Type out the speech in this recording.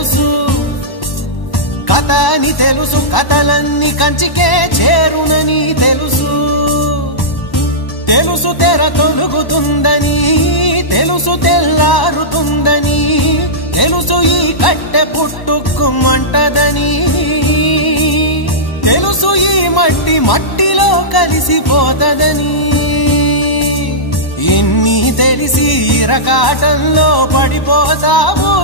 తెలుసు, కథ అని తెలుసు, కథలన్నీ కంచికే చేరునని తెలుసు. తెలుసు తెర తొలుగుతుందని, తెలుసు తెల్లారుతుందని, తెలుసు ఈ కట్టె పుట్టుకుమంటదని, తెలుసు ఈ మట్టి మట్టిలో కలిసిపోతదని. ఎన్ని తెలిసి ఇరకాటంలో పడిపోతావో